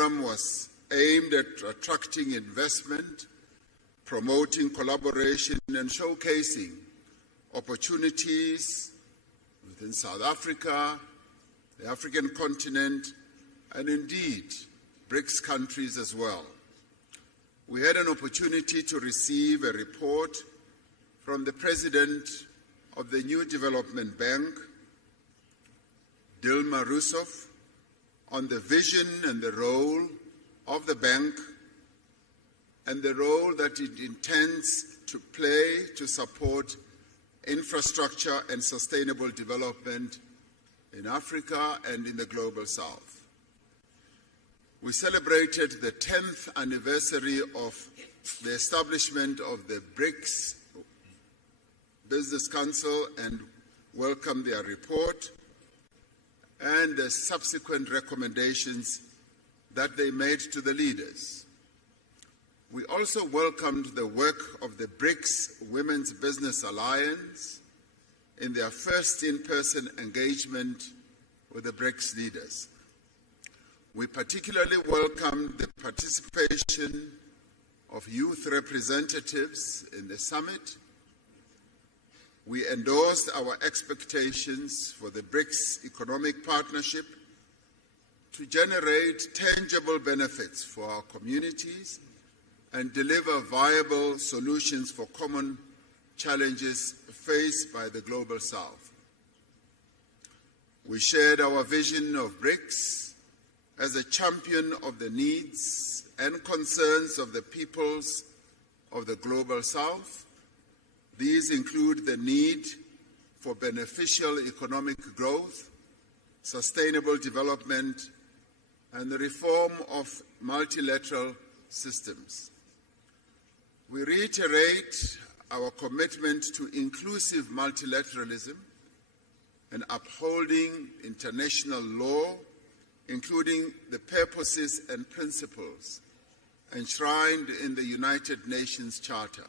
forum was aimed at attracting investment, promoting collaboration, and showcasing opportunities within South Africa, the African continent, and indeed BRICS countries as well. We had an opportunity to receive a report from the President of the New Development Bank, Dilma Rousseff, on the vision and the role of the bank and the role that it intends to play to support infrastructure and sustainable development in Africa and in the Global South. We celebrated the 10th anniversary of the establishment of the BRICS Business Council and welcomed their report and the subsequent recommendations that they made to the leaders. We also welcomed the work of the BRICS Women's Business Alliance in their first in-person engagement with the BRICS leaders. We particularly welcomed the participation of youth representatives in the summit. We endorsed our expectations for the BRICS economic partnership to generate tangible benefits for our communities and deliver viable solutions for common challenges faced by the Global South. We shared our vision of BRICS as a champion of the needs and concerns of the peoples of the Global South. These include the need for beneficial economic growth, sustainable development, and the reform of multilateral systems. We reiterate our commitment to inclusive multilateralism and upholding international law, including the purposes and principles enshrined in the United Nations Charter.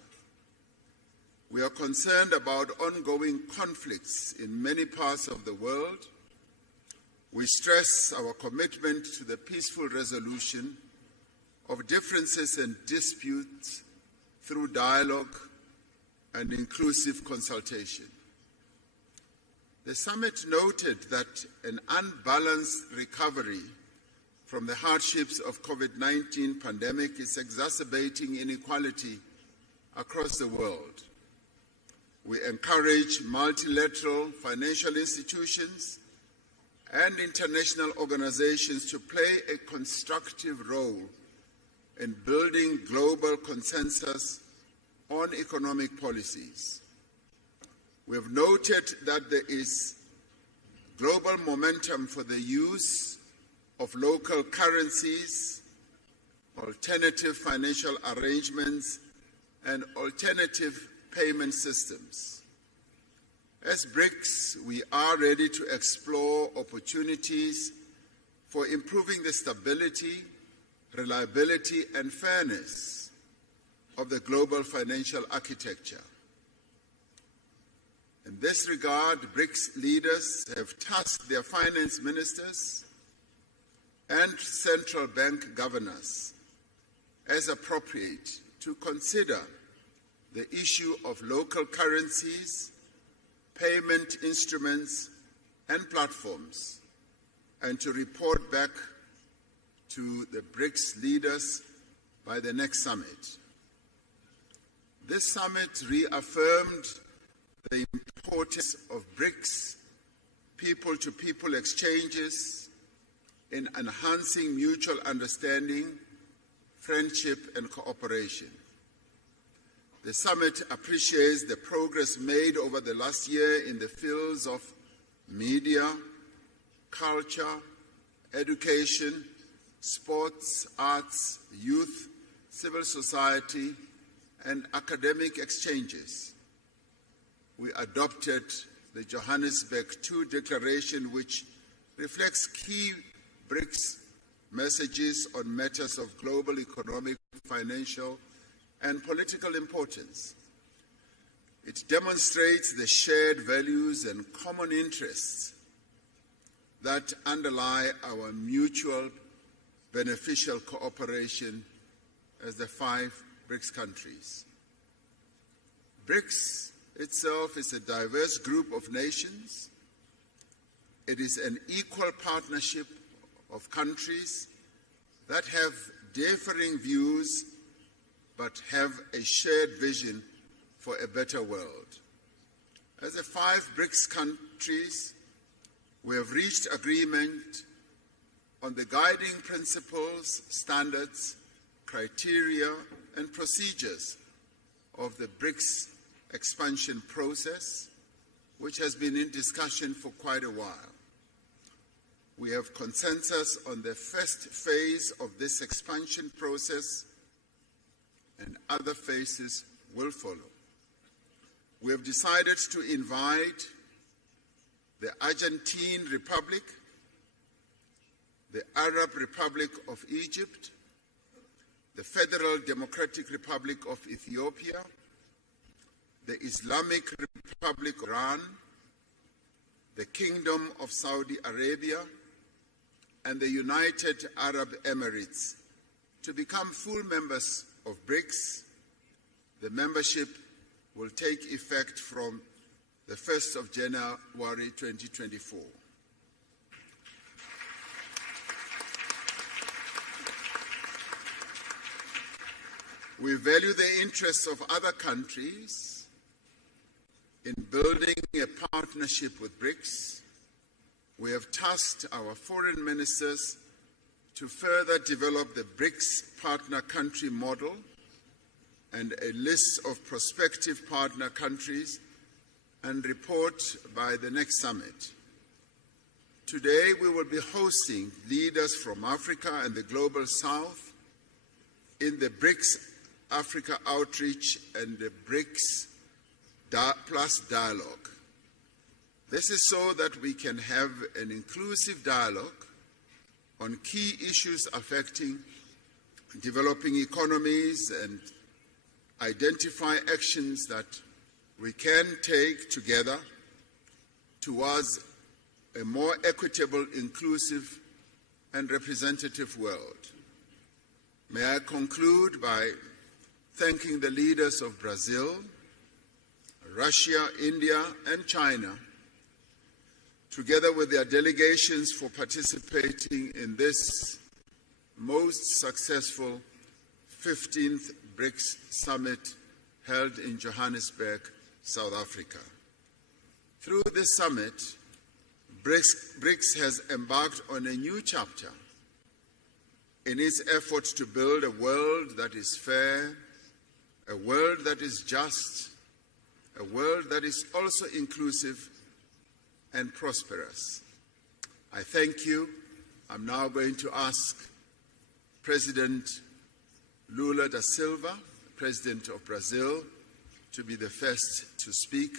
We are concerned about ongoing conflicts in many parts of the world. We stress our commitment to the peaceful resolution of differences and disputes through dialogue and inclusive consultation. The summit noted that an unbalanced recovery from the hardships of COVID-19 pandemic is exacerbating inequality across the world. We encourage multilateral financial institutions and international organizations to play a constructive role in building global consensus on economic policies. We have noted that there is global momentum for the use of local currencies, alternative financial arrangements, and alternative payment systems. As BRICS, we are ready to explore opportunities for improving the stability, reliability, and fairness of the global financial architecture. In this regard, BRICS leaders have tasked their finance ministers and central bank governors, as appropriate, to consider the issue of local currencies, payment instruments, and platforms, and to report back to the BRICS leaders by the next summit. This summit reaffirmed the importance of BRICS people-to-people exchanges in enhancing mutual understanding, friendship, and cooperation. The summit appreciates the progress made over the last year in the fields of media, culture, education, sports, arts, youth, civil society, and academic exchanges. We adopted the Johannesburg II Declaration, which reflects key BRICS messages on matters of global economic, financial, and political importance. It demonstrates the shared values and common interests that underlie our mutual beneficial cooperation as the 5 BRICS countries. BRICS itself is a diverse group of nations. It is an equal partnership of countries that have differing views but have a shared vision for a better world. As the 5 BRICS countries, we have reached agreement on the guiding principles, standards, criteria, and procedures of the BRICS expansion process, which has been in discussion for quite a while. We have consensus on the first phase of this expansion process, and other phases will follow. We have decided to invite the Argentine Republic, the Arab Republic of Egypt, the Federal Democratic Republic of Ethiopia, the Islamic Republic of Iran, the Kingdom of Saudi Arabia, and the United Arab Emirates to become full members of BRICS. The membership will take effect from the 1st of January 2024. We value the interests of other countries in building a partnership with BRICS. We have tasked our foreign ministers to further develop the BRICS partner country model and a list of prospective partner countries and report by the next summit. Today, we will be hosting leaders from Africa and the Global South in the BRICS Africa Outreach and the BRICS Plus Dialogue. This is so that we can have an inclusive dialogue on key issues affecting developing economies and identify actions that we can take together towards a more equitable, inclusive, and representative world. May I conclude by thanking the leaders of Brazil, Russia, India, and China, together with their delegations, for participating in this most successful 15th BRICS Summit held in Johannesburg, South Africa. Through this summit, BRICS has embarked on a new chapter in its efforts to build a world that is fair, a world that is just, a world that is also inclusive and prosperous. I thank you. I'm now going to ask President Lula da Silva, President of Brazil, to be the first to speak,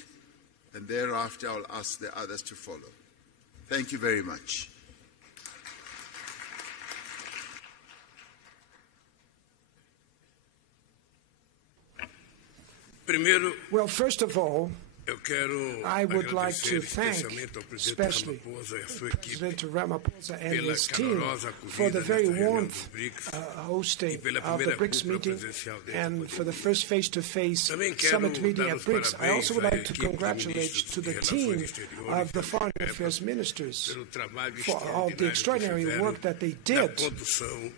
and thereafter I'll ask the others to follow. Thank you very much. Well, first of all, I would like to thank especially President Ramaphosa and his team for the very warm hosting of the BRICS meeting and for the first face-to-face summit meeting at BRICS. I also would like to congratulate to the team of the foreign affairs ministers for all the extraordinary work that they did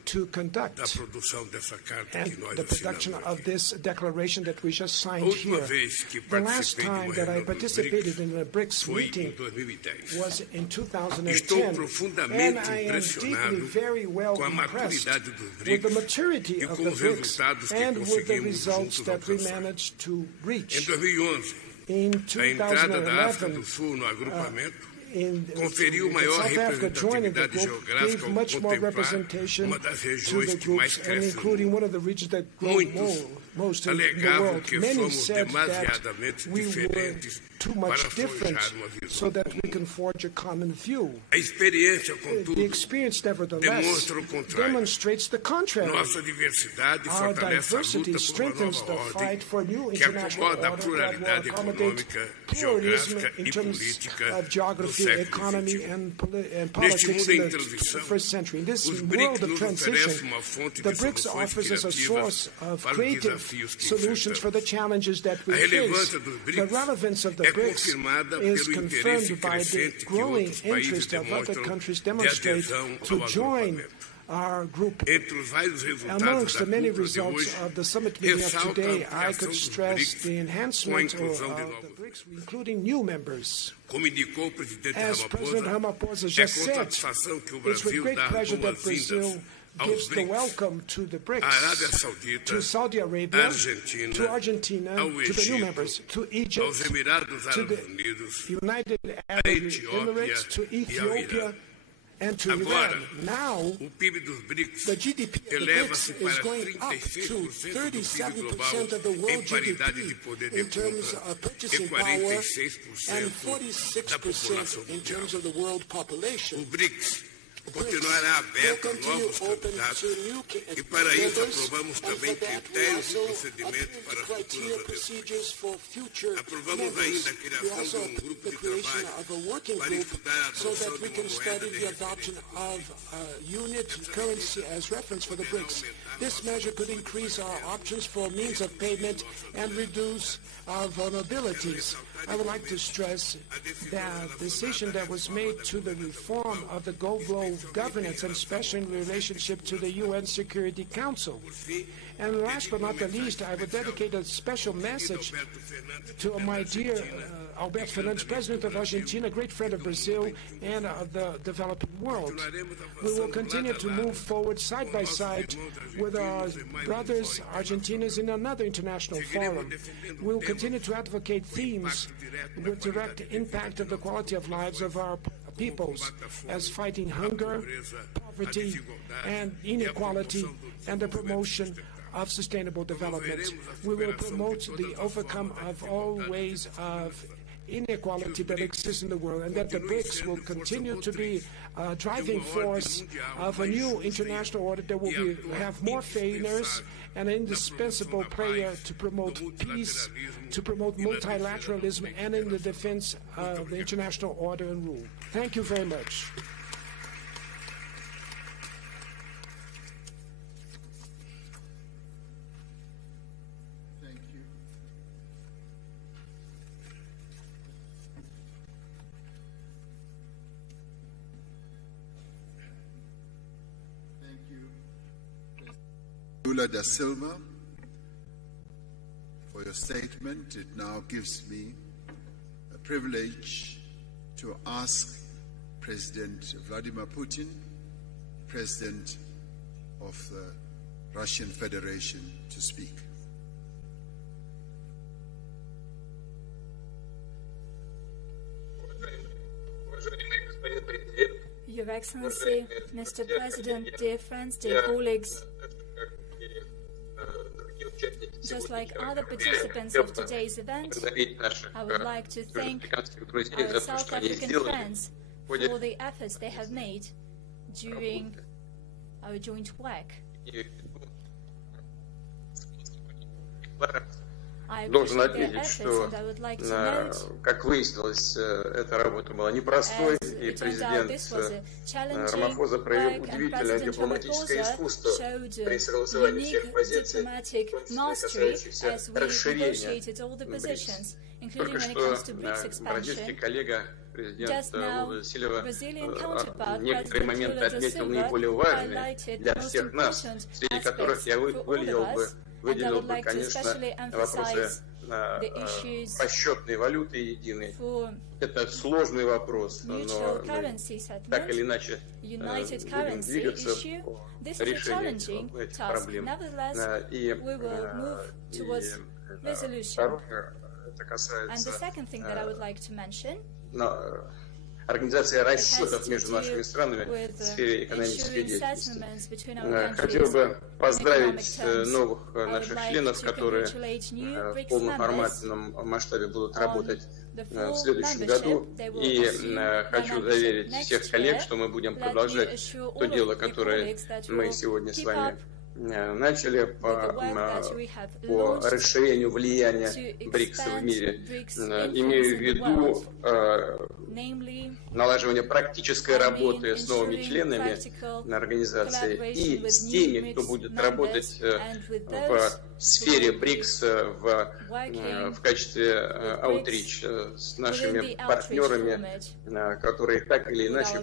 to conduct and the production of this declaration that we just signed here. The last time that I participated in a BRICS meeting was in 2010, and I am deeply, very well impressed with the maturity of the BRICS and with the results that we managed to reach. In 2011, South Africa joining the group gave much more representation to the groups, and including one of the regions that grew most in the world. Many said that we were too much different so that we can forge a common view. The experience, nevertheless, demonstrates the contrary. Our diversity strengthens the fight for a new international order that will accommodate pluralism in terms of geography, economy, and politics in the 21st century. In this world of transition, the BRICS offers us a source of creative solutions for the challenges that we face. The relevance of the BRICS is confirmed by the growing interest of other countries demonstrate to join our group. Amongst the many results of the summit meeting of today, I could stress the enhancement of the BRICS, including new members. As President Ramaphosa just said, it's with great pleasure that Brazil gives the welcome to the BRICS, to Saudi Arabia, to Argentina, to the new members, to Egypt, to the United Arab Emirates, to Ethiopia, and to Iran. Now, the GDP of the BRICS is going up to 37% of the world GDP in terms of purchasing power and 46% in terms of the world population. Continuará aberto a novos candidatos e para isso aprovamos também critérios de procedimento para futuras adesões. Aprovamos ainda a criação de grupo de trabalho para estudar a adoção de uma moeda This measure could increase our options for means of payment and reduce our vulnerabilities. I would like to stress that the decision that was made to the reform of the global governance, and especially in relationship to the UN Security Council. And last but not the least, I would dedicate a special message to my dear Alberto Fernandes, President of Argentina, a great friend of Brazil and of the developing world. We will continue to move forward side by side with our brothers Argentinians in another international forum. We will continue to advocate themes with direct impact of the quality of lives of our peoples, as fighting hunger, poverty, and inequality, and the promotion of sustainable development. We will promote the overcome of all ways of inequality that exists in the world, and that the BRICS will continue to be a driving force of a new international order that will have more fairness and an indispensable player to promote peace, to promote multilateralism, and in the defense of the international order and rule. Thank you very much. Lula da Silva, for your statement. It now gives me a privilege to ask President Vladimir Putin, President of the Russian Federation, to speak. Your Excellency, Mr. President, dear friends, dear colleagues, just like other participants of today's event, I would like to thank our South African friends for the efforts they have made during our joint work. Должен отметить, что, как выяснилось, эта работа была непростой, и президент Рамапфоза проявил удивительное дипломатическое искусство при согласовании всех позиций, касающихся расширения BRICS. Только что бразильский коллега президента Лула да Сильва в некоторые моменты отметил наиболее важные для всех нас, среди которых я выделил бы, конечно, вопросы расчетной валюты единой. Это сложный вопрос, но так или иначе будем двигаться по решению этих проблем. И второе, это касается организация расчетов между нашими странами в сфере экономической деятельности. Хотел бы поздравить новых наших членов, которые в полноформатном масштабе будут работать в следующем году. И хочу заверить всех коллег, что мы будем продолжать то дело, которое мы сегодня с вами начали по расширению влияния БРИКС в мире. Имею в виду налаживание практической работы с новыми членами организации и с теми, кто будет работать в сфере БРИКС в качестве аутрич, с нашими партнерами, которые так или иначе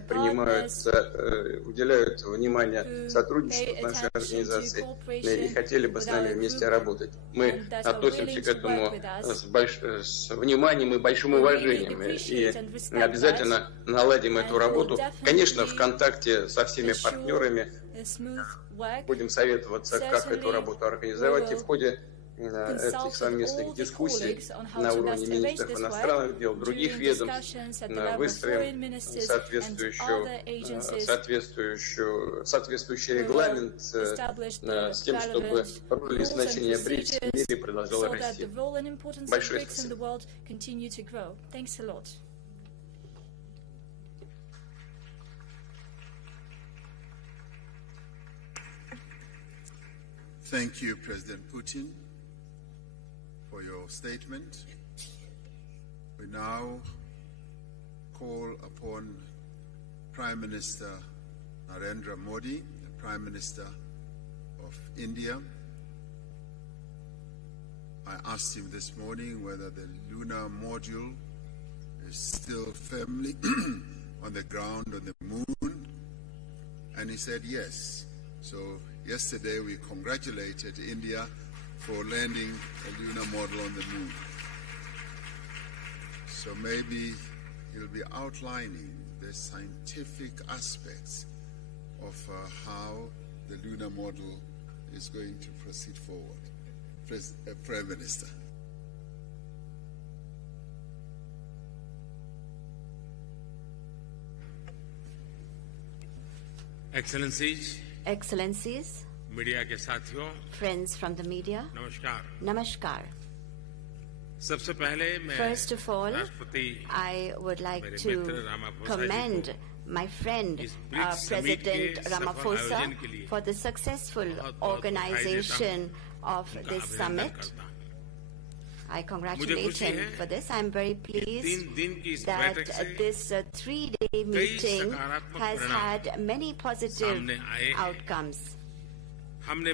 уделяют внимание сотрудничеству с нашей организацией и хотели бы с нами вместе работать. Мы относимся к этому с вниманием и большим уважением и обязательно наладим эту работу. Конечно, в контакте со всеми партнерами будем советоваться, как эту работу организовать, и в ходе этих совместных дискуссий на уровне министров иностранных дел, других ведомств выстроим соответствующий регламент с тем, чтобы роль и значение БРИКС в мире продолжала расти. Большое спасибо. Thank you, President Putin, for your statement. We now call upon Prime Minister Narendra Modi, the Prime Minister of India. I asked him this morning whether the lunar module is still firmly on the ground on the moon, and he said yes. So yesterday we congratulated India for landing a lunar model on the moon. So maybe he'll be outlining the scientific aspects of how the lunar model is going to proceed forward. Prime Minister. Excellencies, media के साथियों, friends from the media, Namaskar. सबसे पहले मैं First of all, I would like to commend my friend President Ramaphosa for the successful organization of this summit. I congratulate him for this. I am very pleased that this three-day meeting has had many positive outcomes. On the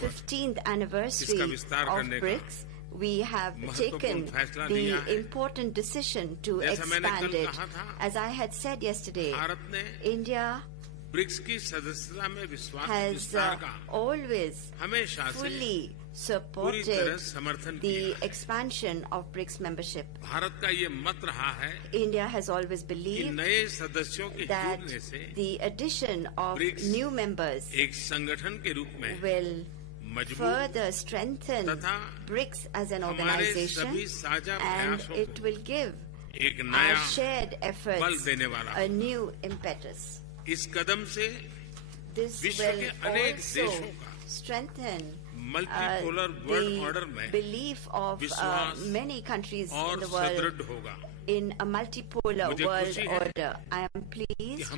15th anniversary of BRICS, we have taken the important decision to expand it. As I had said yesterday, India has always fully supported the expansion of BRICS membership. India has always believed that the addition of new members will further strengthen BRICS as an organization, and it will give our shared efforts a new impetus. This will also strengthen the belief of many countries in the world in a multipolar world order. I am pleased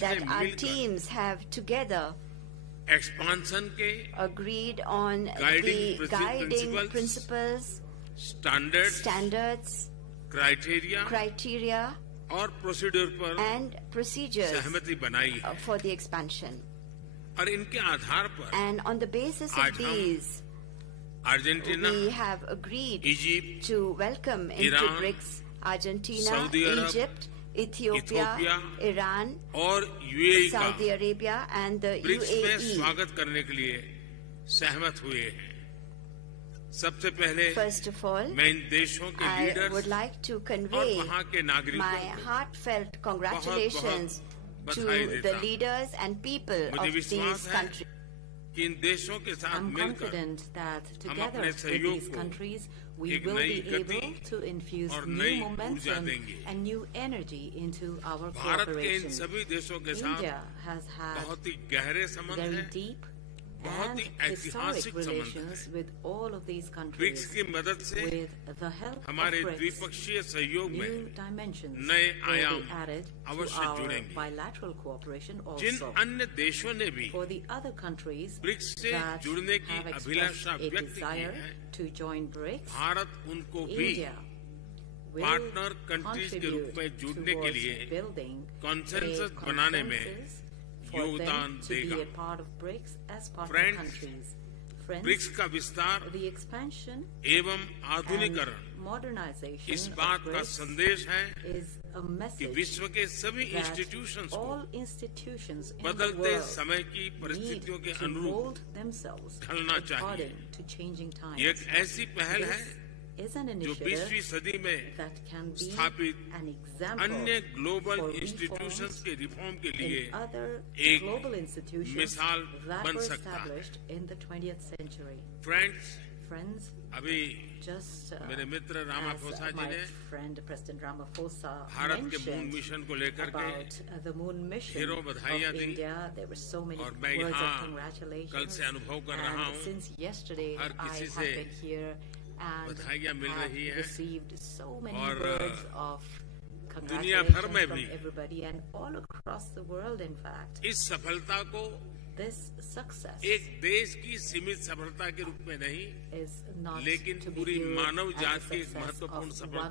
that our teams have together agreed on the guiding principles, standards, criteria and procedures for the expansion. And on the basis of these, we have agreed to welcome into BRICS Argentina, Egypt, Ethiopia, Iran, Saudi Arabia and the UAE. First of all, I would like to convey my heartfelt congratulations to the leaders and people of these countries. I'm confident that together with these countries, we will be able to infuse new momentum and new energy into our cooperation. India has had very deep and historic relations with all of these countries. With the help of BRICS, new dimensions will be added to our bilateral cooperation also. For the other countries that have expressed a desire to join BRICS, India will contribute towards building a consensus for them to be a part of BRICS as partner countries. Friends, the expansion and modernization of BRICS is a message that all institutions in the world need to mold themselves according to changing times. This is an initiative that can be an example for reforms in other global institutions that were established in the 20th century. Friends, just as my friend President Ramaphosa mentioned about the moon mission of India, there were so many words of congratulations, and since yesterday I have been here and have received so many words of congratulations from everybody and all across the world. In fact, this success is not to be viewed as the success of one single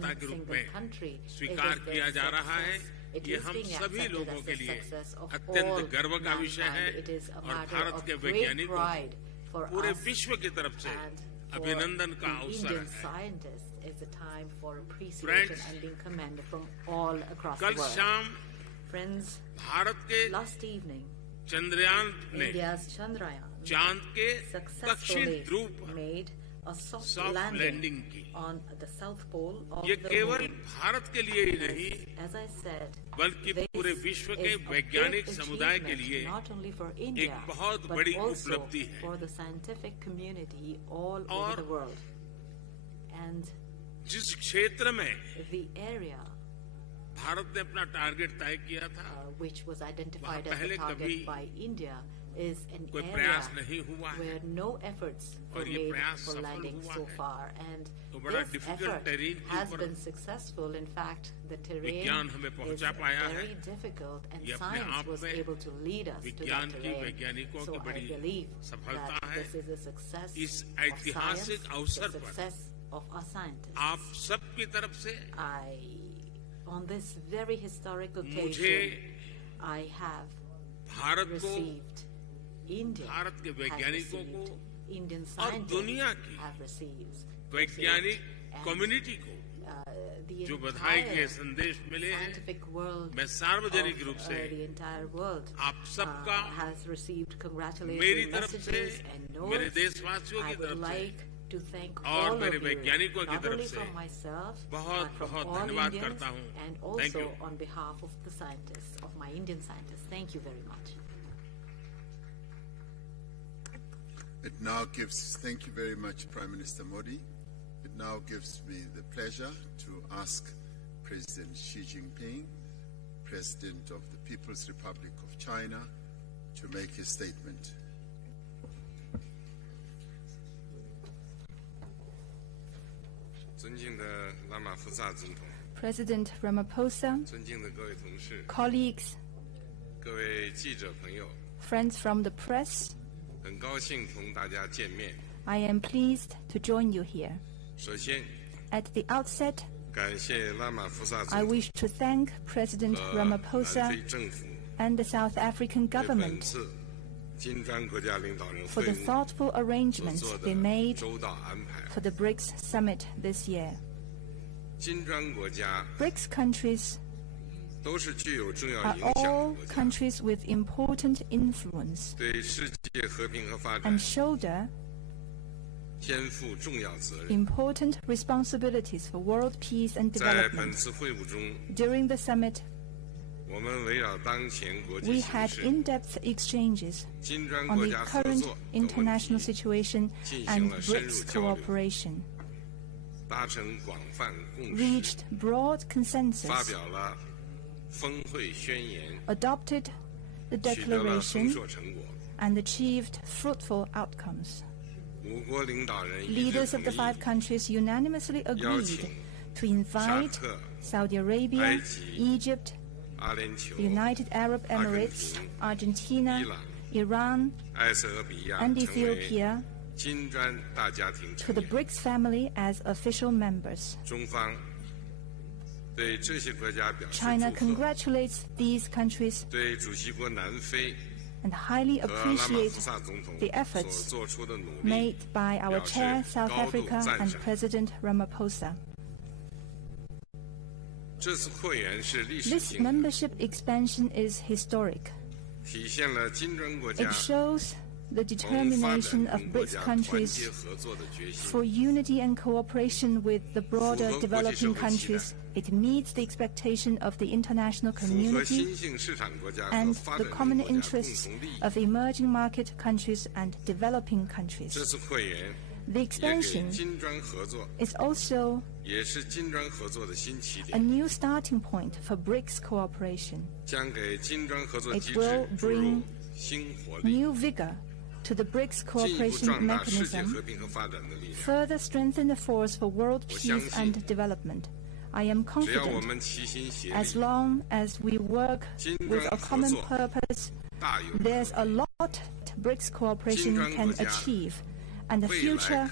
country. It is the success. It is being accepted as the success of all mankind. It is a matter of great pride for us and for the Indian scientists. It's a time for appreciation and being commended from all across the world. Friends, last evening, India's Chandrayaan successfully made a soft landing on the South Pole of the moon. As I said, this is a big achievement not only for India, but also for the scientific community all over the world. And the area which was identified as a target by India is an area where no efforts were made for landing so far, and this effort has been successful. In fact, the terrain is very difficult, and science was able to lead us to that terrain. So I believe that this is a success of science, a success of our scientists. On this very historic occasion, I have received, India has received, Indian scientists have received, the entire scientific world of the entire world has received congratulatory messages and notes. I would like to thank all of you, not only from myself, but from all Indians, and also on behalf of the scientists, of my Indian scientists. Thank you very much. Thank you very much, Prime Minister Modi. It now gives me the pleasure to ask President Xi Jinping, President of the People's Republic of China, to make his statement. President Ramaphosa, colleagues, friends from the press, I am pleased to join you here. At the outset, I wish to thank President Ramaphosa and the South African government for the thoughtful arrangements they made for the BRICS summit this year. BRICS countries are all countries with important influence and shoulder important responsibilities for world peace and development. During the summit, we had in-depth exchanges on the current international situation and BRICS cooperation, reached broad consensus, adopted the declaration, and achieved fruitful outcomes. Leaders of the 5 countries unanimously agreed to invite Saudi Arabia, Egypt, the United Arab Emirates, Argentina, Iran, and Ethiopia to the BRICS family as official members. China congratulates these countries and highly appreciates the efforts made by our chair, South Africa, and President Ramaphosa. This membership expansion is historic. It shows the determination of BRICS countries for unity and cooperation with the broader developing countries. It meets the expectation of the international community and the common interests of emerging market countries and developing countries. The expansion is also a new starting point for BRICS cooperation. It will bring new vigor to the BRICS cooperation mechanism, further strengthen the force for world peace and development. I am confident, as long as we work with a common purpose, there's a lot BRICS cooperation can achieve, and the future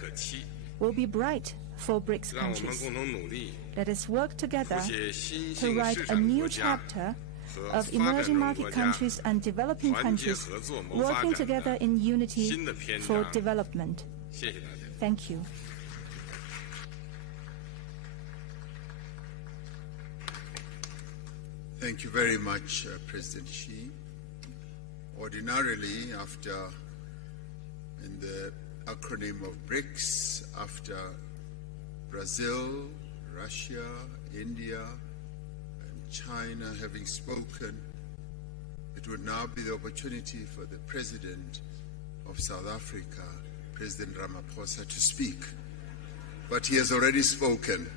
will be bright for BRICS countries. Let us work together to write a new chapter of emerging market countries and developing countries working together in unity for development. Thank you. Thank you very much, President Xi. Ordinarily, in the acronym of BRICS, after Brazil, Russia, India, and China having spoken, it would now be the opportunity for the President of South Africa, President Ramaphosa, to speak. But he has already spoken.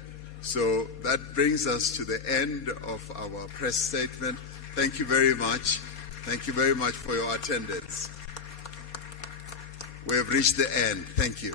So that brings us to the end of our press statement. Thank you very much. Thank you very much for your attendance. We have reached the end. Thank you.